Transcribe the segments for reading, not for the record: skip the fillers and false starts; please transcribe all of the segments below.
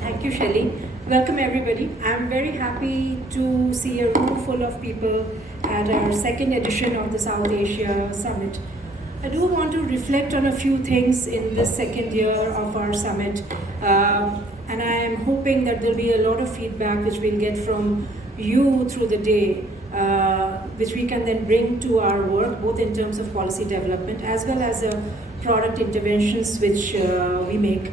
Thank you, Shelley. Welcome, everybody. I'm very happy to see a room full of people at our second edition of the South Asia Summit. I do want to reflect on a few things in this second year of our summit, and I am hoping that there'll be a lot of feedback which we'll get from you through the day, which we can then bring to our work, both in terms of policy development as well as product interventions which we make.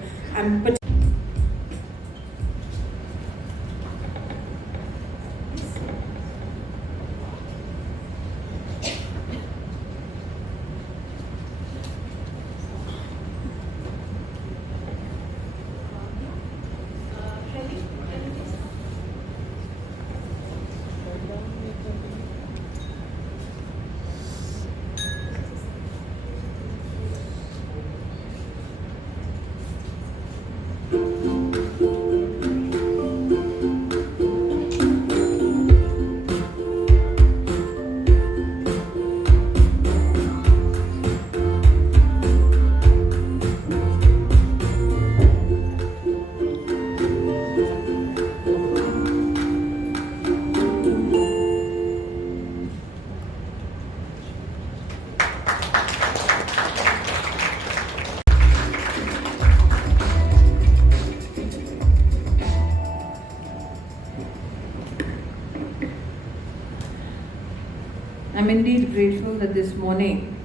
I'm indeed grateful that this morning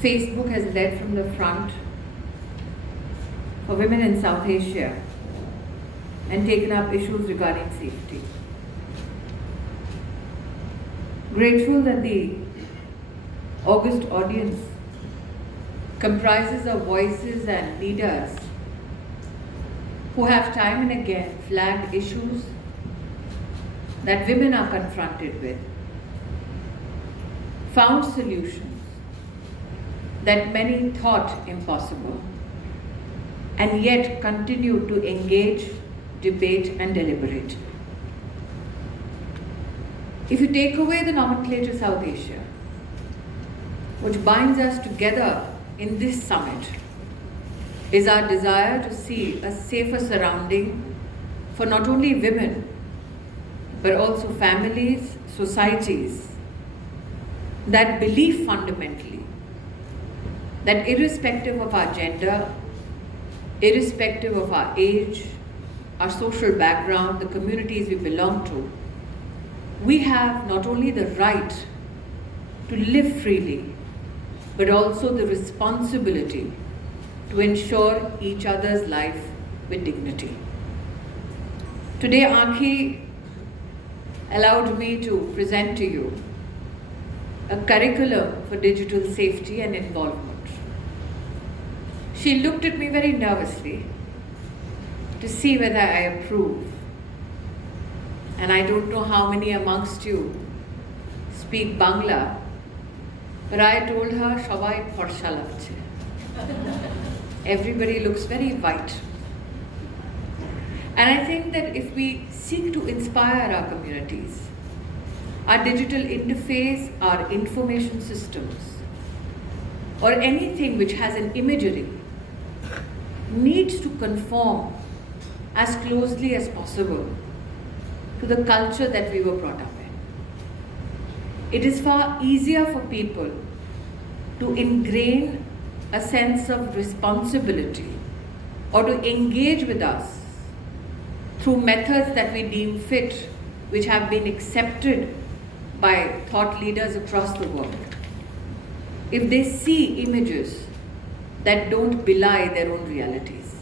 Facebook has led from the front for women in South Asia and taken up issues regarding safety. Grateful that the August audience comprises of voices and leaders who have time and again flagged issues that women are confronted with, found solutions that many thought impossible, and yet continue to engage, debate, and deliberate. If you take away the nomenclature South Asia, which binds us together in this summit, is our desire to see a safer surrounding for not only women, but also families, societies, that believe fundamentally that irrespective of our gender, irrespective of our age, our social background, the communities we belong to, we have not only the right to live freely, but also the responsibility to ensure each other's life with dignity. Today, Ankhi allowed me to present to you a curriculum for digital safety and involvement. She looked at me very nervously to see whether I approve. And I don't know how many amongst you speak Bangla, but I told her, Shabai Porsha lagche. Everybody looks very white. And I think that if we seek to inspire our communities, our digital interface, our information systems, or anything which has an imagery needs to conform as closely as possible to the culture that we were brought up in. It is far easier for people to ingrain a sense of responsibility or to engage with us through methods that we deem fit, which have been accepted by thought leaders across the world, if they see images that don't belie their own realities.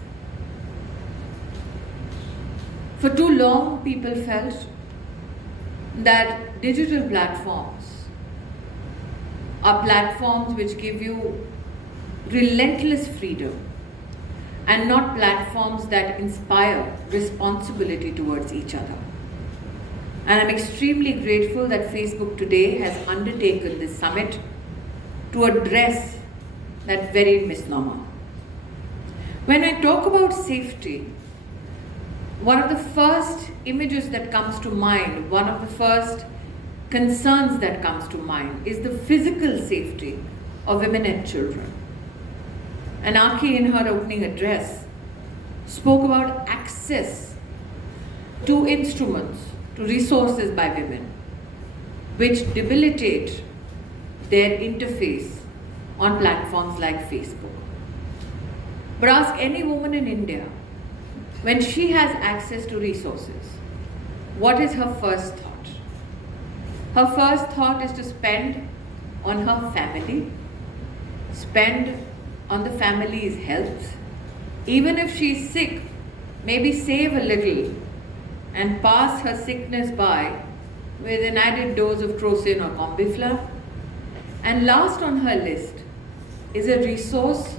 For too long, people felt that digital platforms are platforms which give you relentless freedom and not platforms that inspire responsibility towards each other. And I'm extremely grateful that Facebook today has undertaken this summit to address that very misnomer. When I talk about safety, one of the first images that comes to mind, one of the first concerns that comes to mind is the physical safety of women and children. And Ankhi, in her opening address, spoke about access to instruments, to resources by women, which debilitate their interface on platforms like Facebook. But ask any woman in India, when she has access to resources, what is her first thought? Her first thought is to spend on her family, spend on the family's health. Even if she's sick, maybe save a little and pass her sickness by with an added dose of Crocin or Combifla. And last on her list is a resource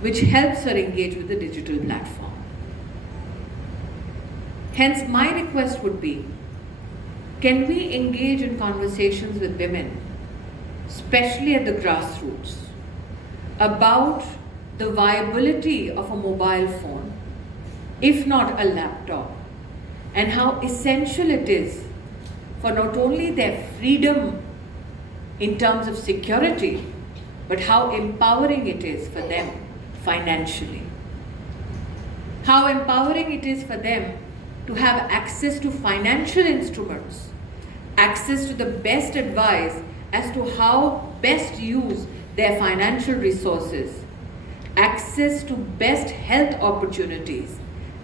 which helps her engage with the digital platform. Hence, my request would be, can we engage in conversations with women, especially at the grassroots, about the viability of a mobile phone, if not a laptop, and how essential it is for not only their freedom in terms of security, but how empowering it is for them financially. How empowering it is for them to have access to financial instruments, access to the best advice as to how best use their financial resources, access to best health opportunities,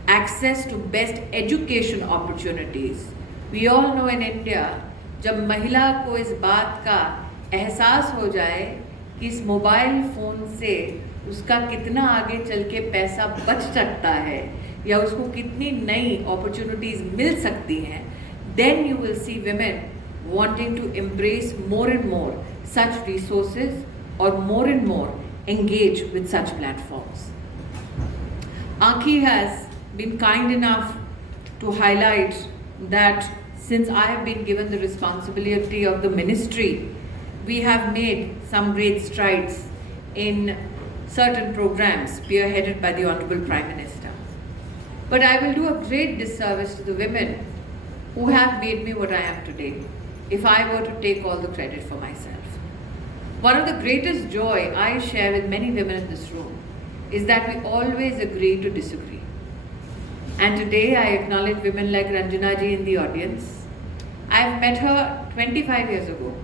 access to best education opportunities. We all know in India, जब महिला को इस बात का एहसास हो जाए कि इस मोबाइल फ़ोन से उसका कितना आगे चल के पैसा बच सकता है या उसको कितनी नई opportunities मिल सकती हैं, then you will see women wanting to embrace more and more such resources or more and more engage with such platforms. Ankhi has been kind enough to highlight that since I have been given the responsibility of the ministry, we have made some great strides in certain programs spearheaded by the Honorable Prime Minister. But I will do a great disservice to the women who have made me what I am today if I were to take all the credit for myself. One of the greatest joy I share with many women in this room is that we always agree to disagree. And today I acknowledge women like Ranjana ji in the audience. I have met her 25 years ago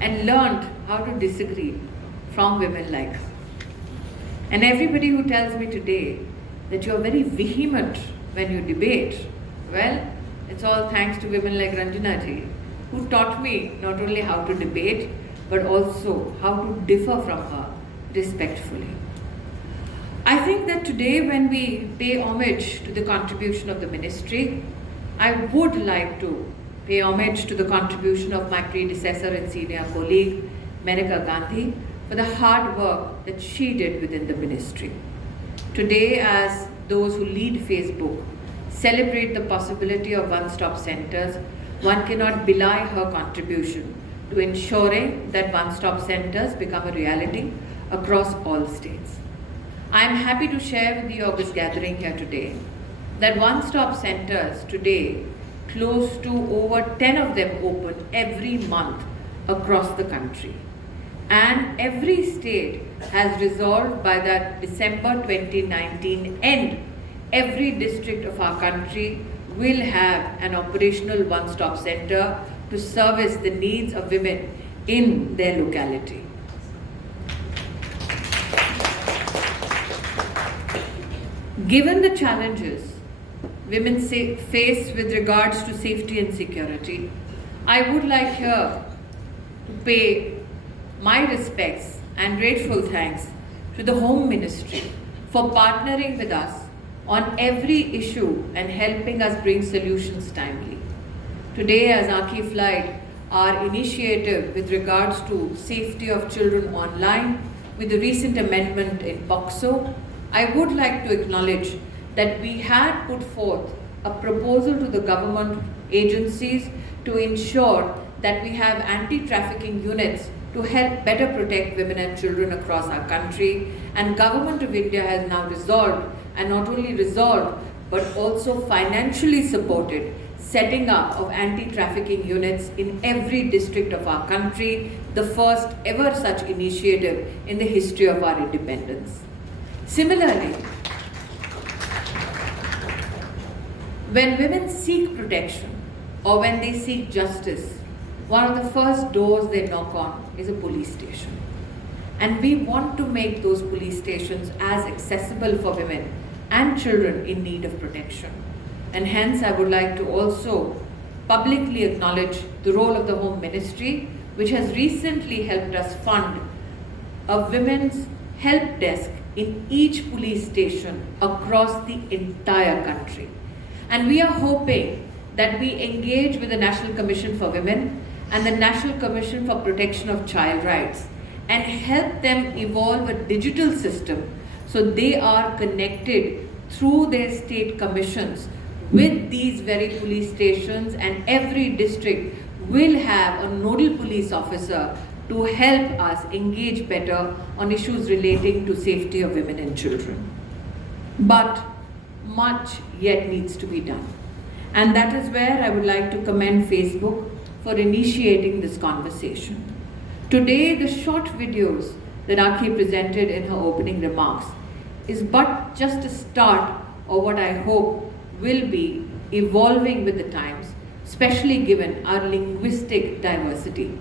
and learned how to disagree from women like her. And everybody who tells me today that you are very vehement when you debate, well, it's all thanks to women like Ranjana ji, who taught me not only how to debate, but also how to differ from her respectfully. I think that today when we pay homage to the contribution of the ministry, I would like to pay homage to the contribution of my predecessor and senior colleague, Maneka Gandhi, for the hard work that she did within the ministry. Today, as those who lead Facebook celebrate the possibility of one-stop centers, one cannot belie her contribution to ensuring that one-stop centers become a reality across all states. I am happy to share with the August gathering here today that one-stop centers today, close to over 10 of them open every month across the country. And every state has resolved by that December 2019 end, every district of our country will have an operational one-stop center to service the needs of women in their locality. Given the challenges women face with regards to safety and security, I would like here to pay my respects and grateful thanks to the Home Ministry for partnering with us on every issue and helping us bring solutions timely. Today, as Ankhi flagged, our initiative with regards to safety of children online with the recent amendment in POCSO, I would like to acknowledge that we had put forth a proposal to the government agencies to ensure that we have anti-trafficking units to help better protect women and children across our country. And Government of India has now resolved, and not only resolved, but also financially supported setting up of anti-trafficking units in every district of our country, the first ever such initiative in the history of our independence. Similarly, When women seek protection or when they seek justice, one of the first doors they knock on is a police station. And we want to make those police stations as accessible for women and children in need of protection. And hence, I would like to also publicly acknowledge the role of the Home Ministry, which has recently helped us fund a women's help desk in each police station across the entire country. And we are hoping that we engage with the National Commission for Women and the National Commission for Protection of Child Rights and help them evolve a digital system so they are connected through their state commissions with these very police stations, and every district will have a nodal police officer to help us engage better on issues relating to safety of women and children. But much yet needs to be done. And that is where I would like to commend Facebook for initiating this conversation. Today, the short videos that Aakhi presented in her opening remarks is but just a start of what I hope will be evolving with the times, especially given our linguistic diversity.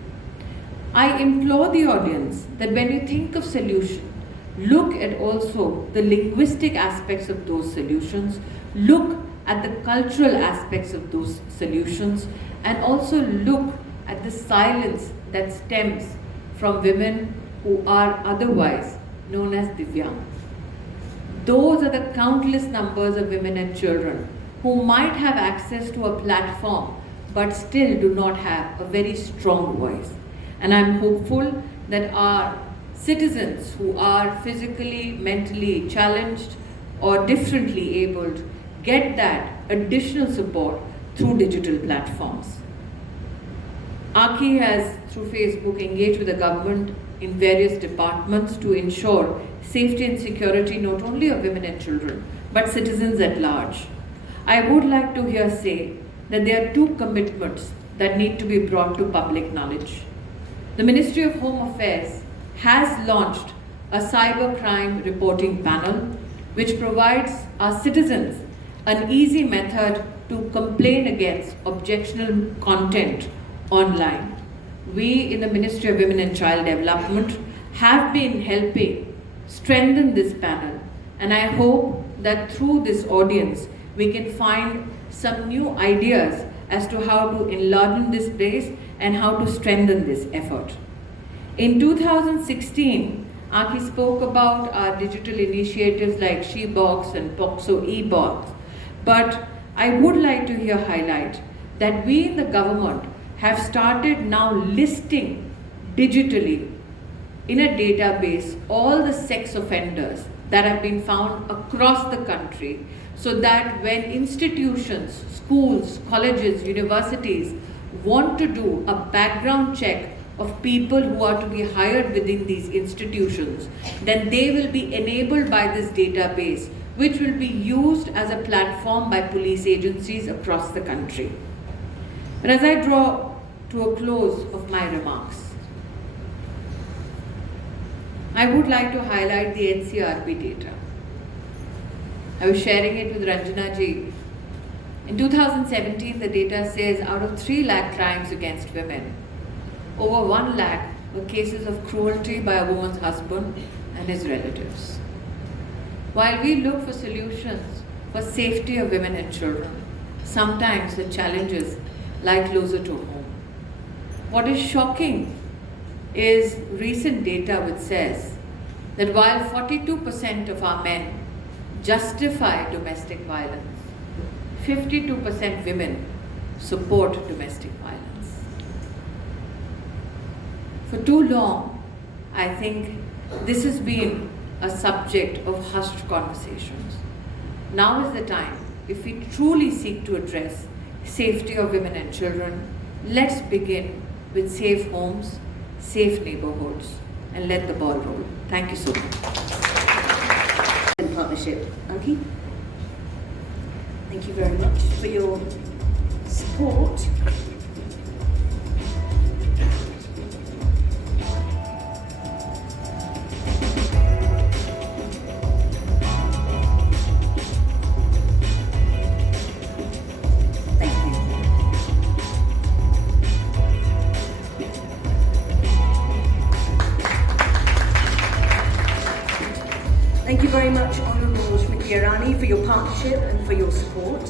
I implore the audience that when you think of solution, look at also the linguistic aspects of those solutions, look at the cultural aspects of those solutions, and also look at the silence that stems from women who are otherwise known as Divyang. Those are the countless numbers of women and children who might have access to a platform but still do not have a very strong voice. And I'm hopeful that our citizens who are physically, mentally challenged or differently abled get that additional support through digital platforms. Aakhi has, through Facebook, engaged with the government in various departments to ensure safety and security not only of women and children, but citizens at large. I would like to here say that there are two commitments that need to be brought to public knowledge. The Ministry of Home Affairs has launched a cybercrime reporting panel which provides our citizens an easy method to complain against objectionable content online. We in the Ministry of Women and Child Development have been helping strengthen this panel, and I hope that through this audience we can find some new ideas as to how to enlarge this base and how to strengthen this effort. In 2016, Aakhi spoke about our digital initiatives like SheBox and POXO eBox, but I would like to here highlight that we in the government have started now listing digitally in a database all the sex offenders that have been found across the country, so that when institutions, schools, colleges, universities want to do a background check of people who are to be hired within these institutions, then they will be enabled by this database, which will be used as a platform by police agencies across the country. But as I draw to a close of my remarks, I would like to highlight the NCRB data. I was sharing it with Ranjana ji. In 2017, the data says out of 3 lakh crimes against women, over 1 lakh were cases of cruelty by a woman's husband and his relatives. While we look for solutions for safety of women and children, sometimes the challenges lie closer to home. What is shocking is recent data which says that while 42% of our men justify domestic violence, 52% women support domestic violence. For too long, I think this has been a subject of hushed conversations. Now is the time, if we truly seek to address safety of women and children, let's begin with safe homes, safe neighborhoods, and let the ball roll. Thank you so much. And partnership. Aakhi, thank you very much for your support. Thank you very much, Honourable Smriti Irani, for your partnership and for your support.